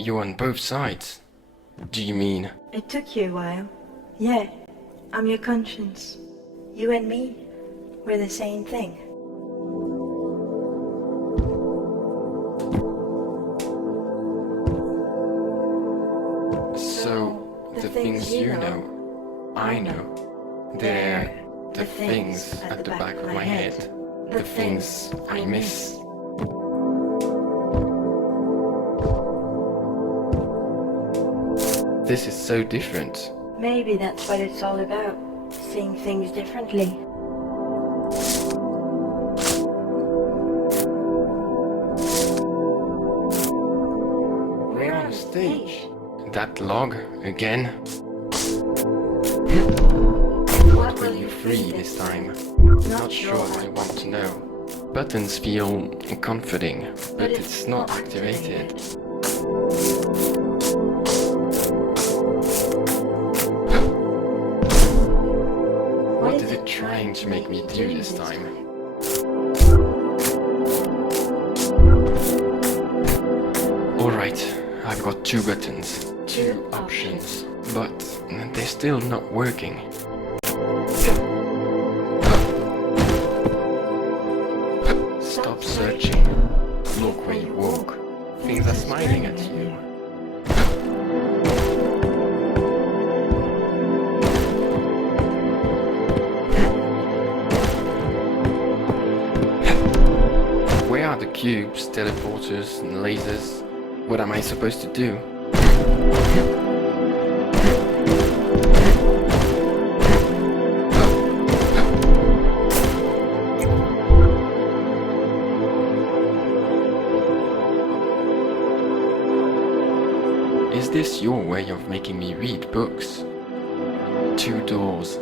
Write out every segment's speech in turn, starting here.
You're on both sides. Do you mean? It took you a while. Yeah, I'm your conscience. You and me, we're the same thing. So, the things you know, I know. They're the things at the back of my head. The things I miss. This is so different. Maybe that's what it's all about. Seeing things differently. We're on a stage. That log again. What will you free this time? Not sure I want to know. Buttons feel comforting, but it's not activated. What is it trying to make me do this time? Alright, I've got two buttons, two options, but they're still not working. Stop searching. Look where you walk. Things are smiling at you. Where are the cubes, teleporters, and lasers? What am I supposed to do? Is this your way of making me read books? Two doors.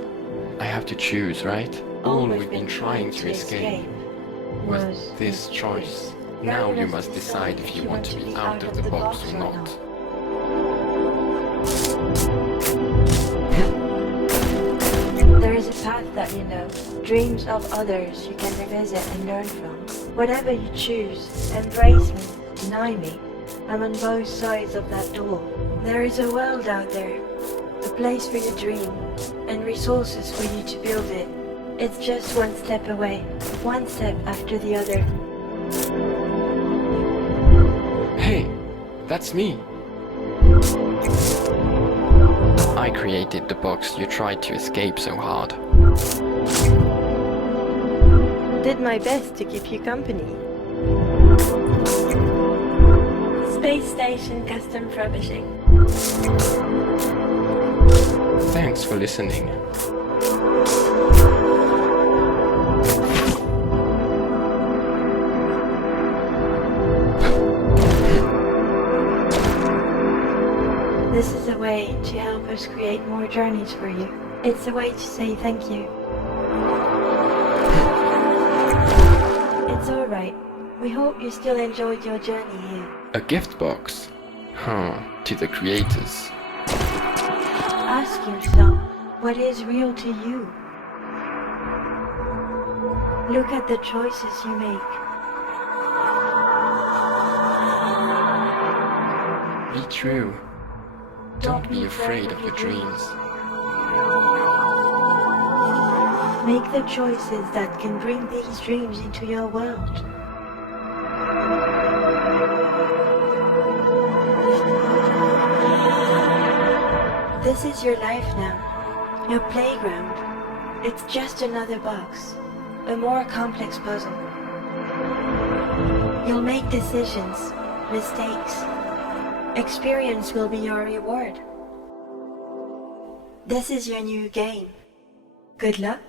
I have to choose, right? All we've been trying to escape was this choice. Now you must decide if you want to be out of the box or not. There is a path that you know, dreams of others you can revisit and learn from. Whatever you choose, embrace me, deny me. I'm on both sides of that door. There is a world out there, a place for your dream, and resources for you to build it. It's just one step away, one step after the other. Hey, that's me. I created the box you tried to escape so hard. Did my best to keep you company. Space Station Custom Furbishing. Thanks for listening. This is a way to help us create more journeys for you. It's a way to say thank you. It's alright. We hope you still enjoyed your journey here. A gift box? Huh, to the creators. Ask yourself, what is real to you? Look at the choices you make. Be true. Don't be afraid of your dreams. Make the choices that can bring these dreams into your world. This is your life now, your playground. It's just another box, a more complex puzzle. You'll make decisions, mistakes. Experience will be your reward. This is your new game. Good luck.